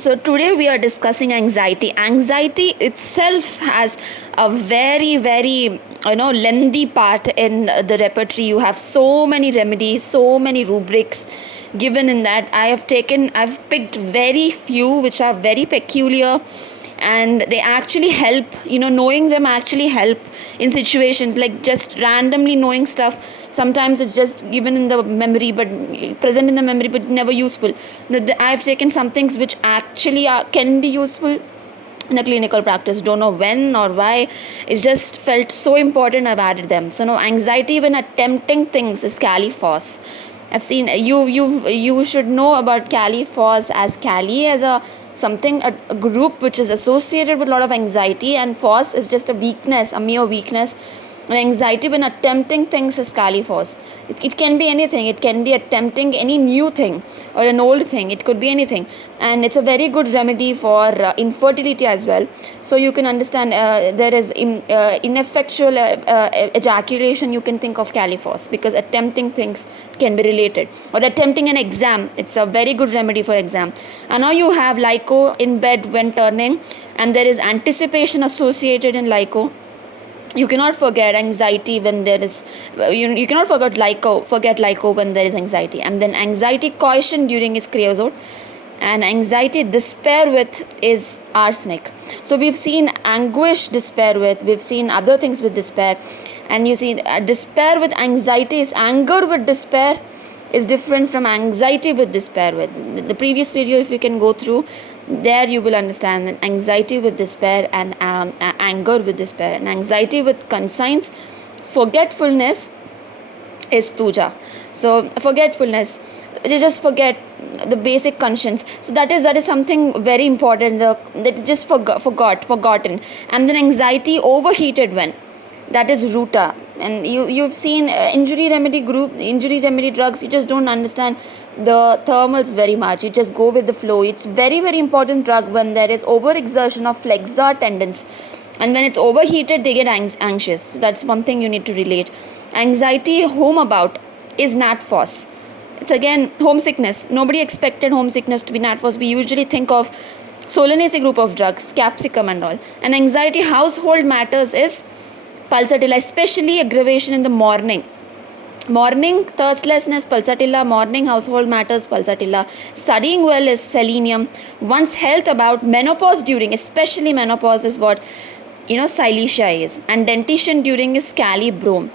So today we are discussing anxiety. Anxiety itself has a very lengthy part in the repertoire. You have so many remedies, so many rubrics given in that. I've picked very few which are very peculiar, and they actually help. Knowing them actually help in situations like just randomly knowing stuff. Sometimes it's just given in the memory, but present in the memory, but never useful. I've taken some things which actually can be useful in the clinical practice. Don't know when or why. It's just felt so important, I've added them. So no, anxiety when attempting things is Cali-FOSS. I've seen you should know about Cali-FOSS as Cali as a group which is associated with a lot of anxiety, and FOSS is just a mere weakness. And anxiety when attempting things is Cali-FOSS. It can be anything. It can be attempting any new thing or an old thing. It could be anything, and it's a very good remedy for infertility as well. So you can understand there is ineffectual ejaculation. You can think of Cali-FOSS, because attempting things can be related. Or attempting an exam, it's a very good remedy for exam. And now you have LICO, in bed when turning, and there is anticipation associated in LICO. You cannot forget anxiety when there is you cannot forget LICO when there is anxiety. And then anxiety caution during is creosote, and anxiety despair with is arsenic. So we've seen anguish despair with, we've seen other things with despair, and you see despair with anxiety is anger with despair is different from anxiety with despair with. The previous video, if you can go through, there you will understand that anxiety with despair and anger with despair, and anxiety with conscience, forgetfulness is tuja. So forgetfulness, they just forget the basic conscience. So that is something very important, that just forgotten. And then anxiety overheated when, that is ruta. And you've seen injury remedy drugs. You just don't understand the thermals very much. You just go with the flow. It's very important drug when there is overexertion of flexor tendons, and when it's overheated they get anxious. So that's one thing you need to relate. Anxiety home about is NatFOSS. It's again homesickness. Nobody expected homesickness to be NatFOSS. We usually think of Solanaceae group of drugs, capsicum and all. And anxiety household matters is pulsatilla, especially aggravation in the morning. Morning thirstlessness, pulsatilla. Morning household matters, pulsatilla. Studying well is selenium. One's health about menopause during, especially menopause, is what Silesia is. And dentition during is Calibrome.